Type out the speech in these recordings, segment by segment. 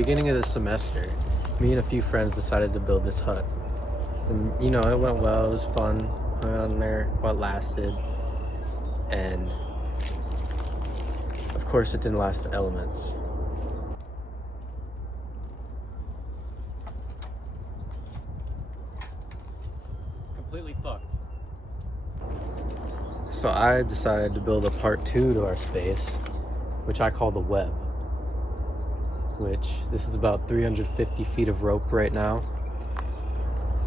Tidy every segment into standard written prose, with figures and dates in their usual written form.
beginning of the semester, me and a few friends decided to build this hut. And, you know, it went well, it was fun, hung on there while it lasted, and of course it didn't last the elements. Completely fucked. So I decided to build a part 2 to our space, which I call the web. Which this is about 350 feet of rope right now.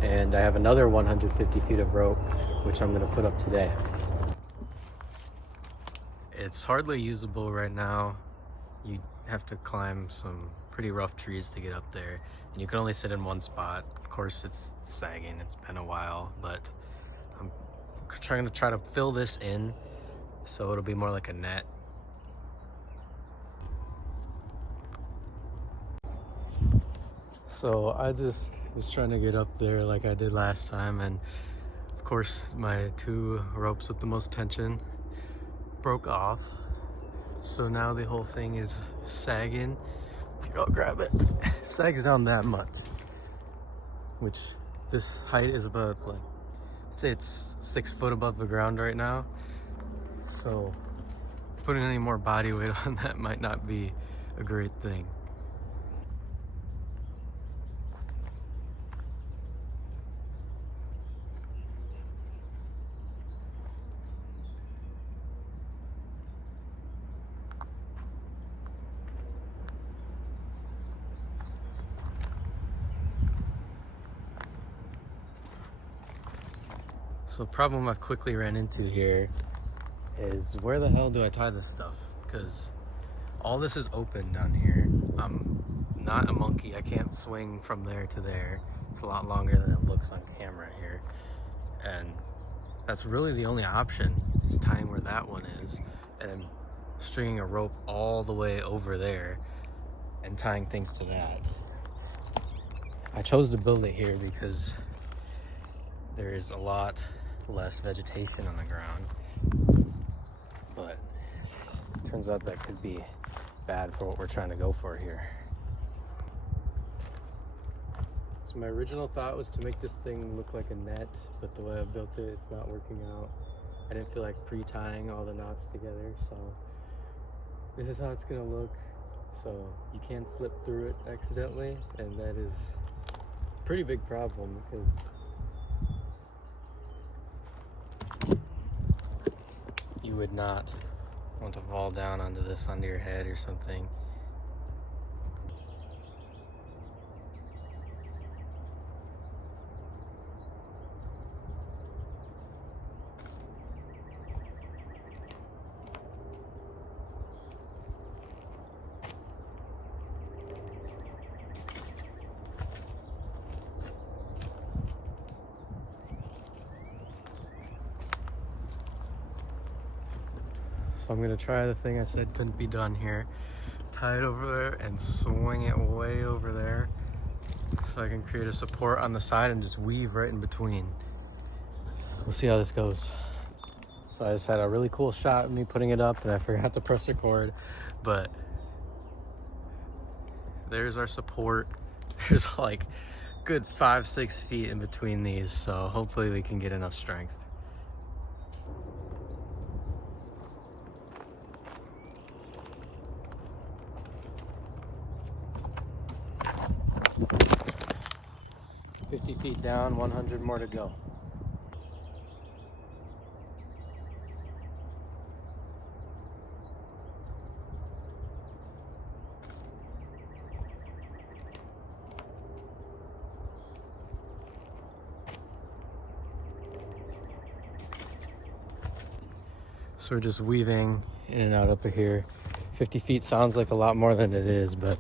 And I have another 150 feet of rope, which I'm gonna put up today. It's hardly usable right now. You have to climb some pretty rough trees to get up there. And you can only sit in one spot. Of course, it's sagging, it's been a while, but I'm trying to fill this in so it'll be more like a net. So I just was trying to get up there like I did last time, and of course my 2 ropes with the most tension broke off. So now the whole thing is sagging. I'll grab it. It sags down that much, which this height is about, like, I'd say it's 6 foot above the ground right now. So putting any more body weight on that might not be a great thing. So the problem I've quickly ran into here is, where the hell do I tie this stuff? Because all this is open down here. I'm not a monkey. I can't swing from there to there. It's a lot longer than it looks on camera here. And that's really the only option, is tying where that one is and stringing a rope all the way over there and tying things to that. I chose to build it here because there is a lot less vegetation on the ground, but it turns out that could be bad for what we're trying to go for here. So my original thought was to make this thing look like a net, but the way I built it, it's not working out. I didn't feel like pre-tying all the knots together, so this is how it's gonna look. So you can slip through it accidentally, and that is a pretty big problem, because you would not want to fall down onto this onto your head or something. So I'm gonna try the thing I said couldn't be done here. Tie it over there and swing it way over there so I can create a support on the side and just weave right in between. We'll see how this goes. So I just had a really cool shot of me putting it up and I forgot to press record, but there's our support. There's like good 5-6 feet in between these, so hopefully we can get enough strength. $50 feet down, 100 more to go. So we're just weaving in and out up here. 50 feet sounds like a lot more than it is, but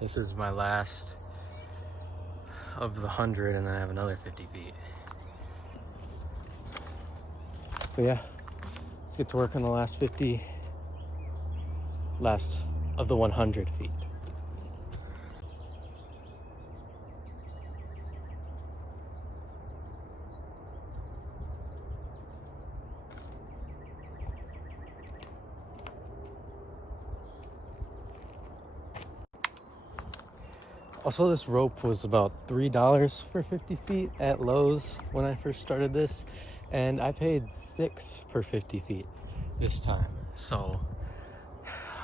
this is my last of the 100, and then I have another 50 feet. But yeah, let's get to work on the last 50, last of the 100 feet. Also, this rope was about $3 for 50 feet at Lowe's when I first started this, and I paid $6 per 50 feet this time. So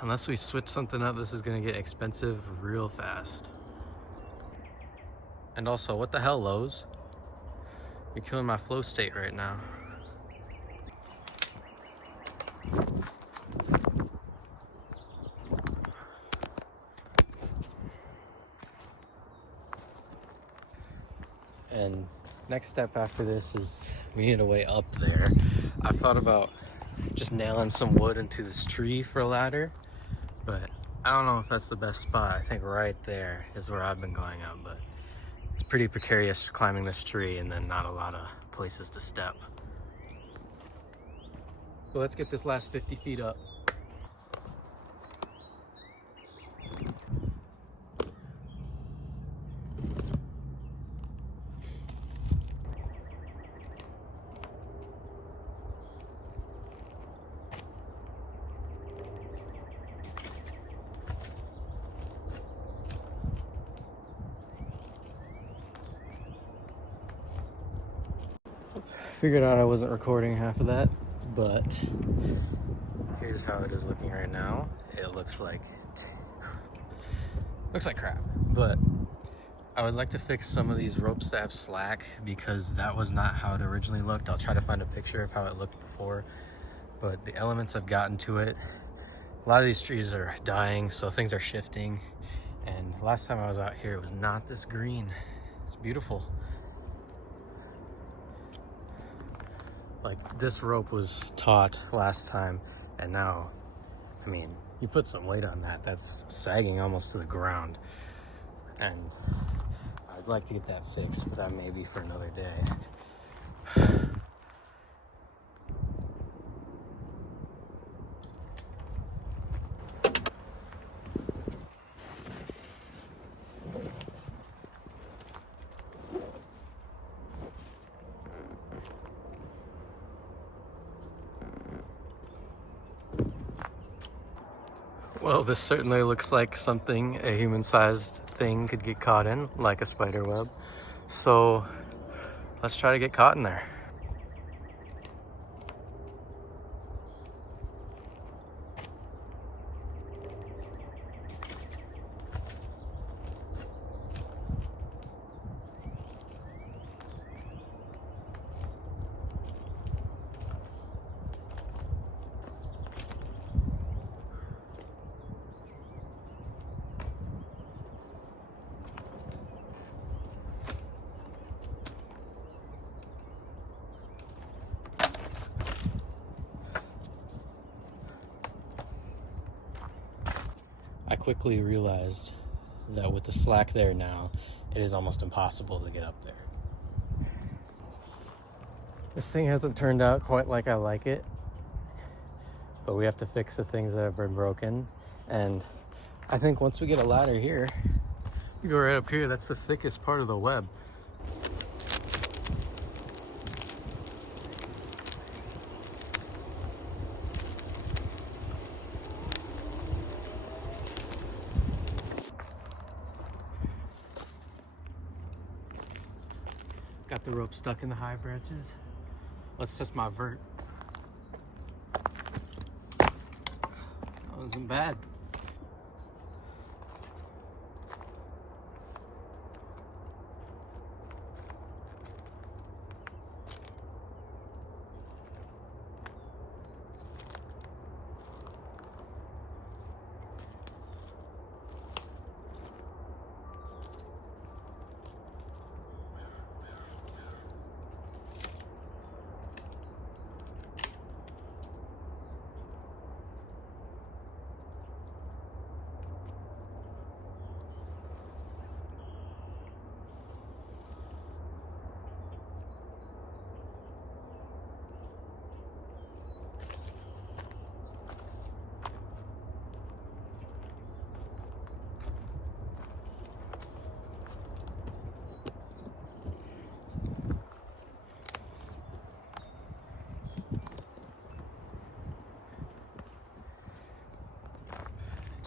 unless we switch something up, this is gonna get expensive real fast. And also, what the hell, Lowe's? You're killing my flow state right now. And next step after this is we need a way up there. I've thought about just nailing some wood into this tree for a ladder, but I don't know if that's the best spot. I think right there is where I've been going up, but it's pretty precarious climbing this tree and then not a lot of places to step. So let's get this last 50 feet up. Figured out I wasn't recording half of that, but here's how it is looking right now. It looks like crap, but I would like to fix some of these ropes that have slack because that was not how it originally looked. I'll try to find a picture of how it looked before, but the elements have gotten to it. A lot of these trees are dying, so things are shifting. And last time I was out here, it was not this green. It's beautiful. Like, this rope was taut last time, and now, I mean, you put some weight on that, that's sagging almost to the ground. And I'd like to get that fixed, but that may be for another day. Well, this certainly looks like something a human-sized thing could get caught in, like a spider web. So let's try to get caught in there. I quickly realized that with the slack there now, it is almost impossible to get up there. This thing hasn't turned out quite like I like it, but we have to fix the things that have been broken. And I think once we get a ladder here, you go right up here, that's the thickest part of the web. Got the rope stuck in the high branches. Let's test my vert. That wasn't bad.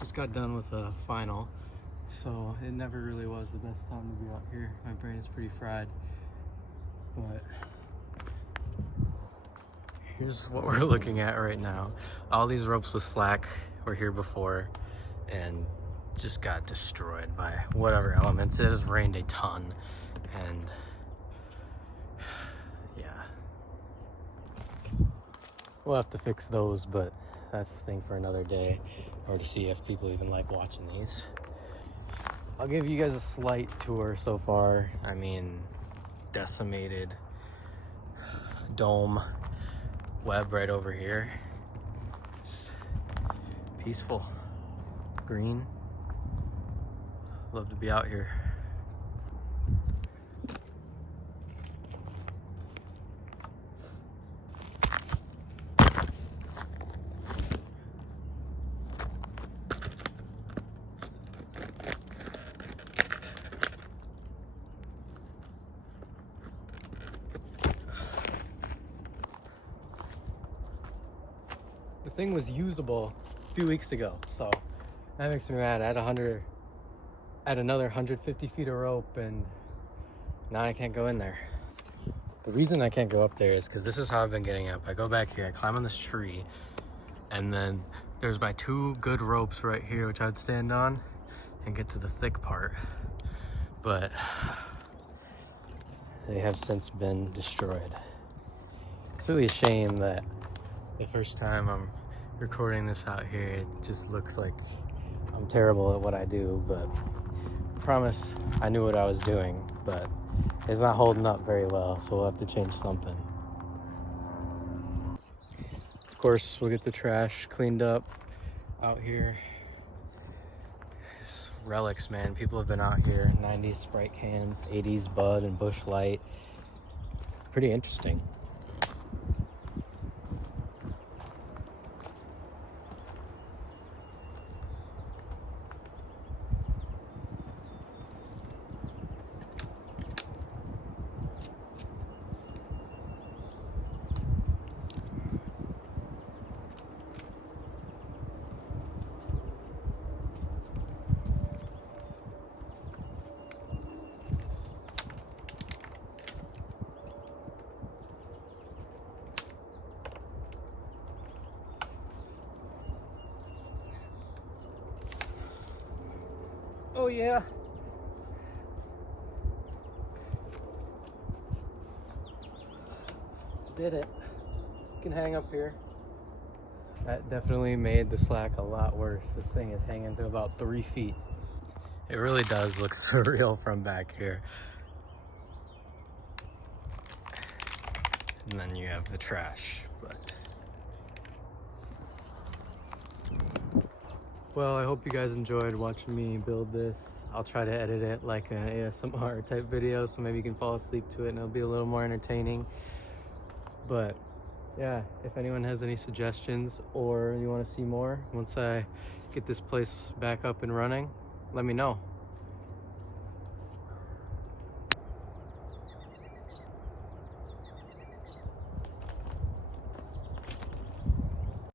Just got done with a final so it never really was the best time to be out here. My brain is pretty fried. But here's what we're looking at right now. All these ropes with slack were here before and just got destroyed by whatever elements. It has rained a ton, and yeah. We'll have to fix those, but that's the thing for another day, or to see if people even like watching these. I'll give you guys a slight tour so far. I mean, decimated dome web right over here. It's peaceful, green. Love to be out here. The thing was usable a few weeks ago, so that makes me mad. I had another 150 feet of rope, and now I can't go in there. The reason I can't go up there is because this is how I've been getting up. I go back here, I climb on this tree, and then there's my 2 good ropes right here, which I'd stand on and get to the thick part. But they have since been destroyed. It's really a shame that the first time I'm recording this out here, it just looks like I'm terrible at what I do, but I promise I knew what I was doing, but it's not holding up very well, so we'll have to change something. Of course, we'll get the trash cleaned up out here. It's relics, man. People have been out here. 90s Sprite cans, 80s Bud and Busch Light. Pretty interesting. Oh yeah. Did it. You can hang up here. That definitely made the slack a lot worse. This thing is hanging to about 3 feet. It really does look surreal from back here. And then you have the trash, but. Well, I hope you guys enjoyed watching me build this. I'll try to edit it like an ASMR type video, so maybe you can fall asleep to it and it'll be a little more entertaining. But yeah, if anyone has any suggestions or you want to see more once I get this place back up and running, let me know.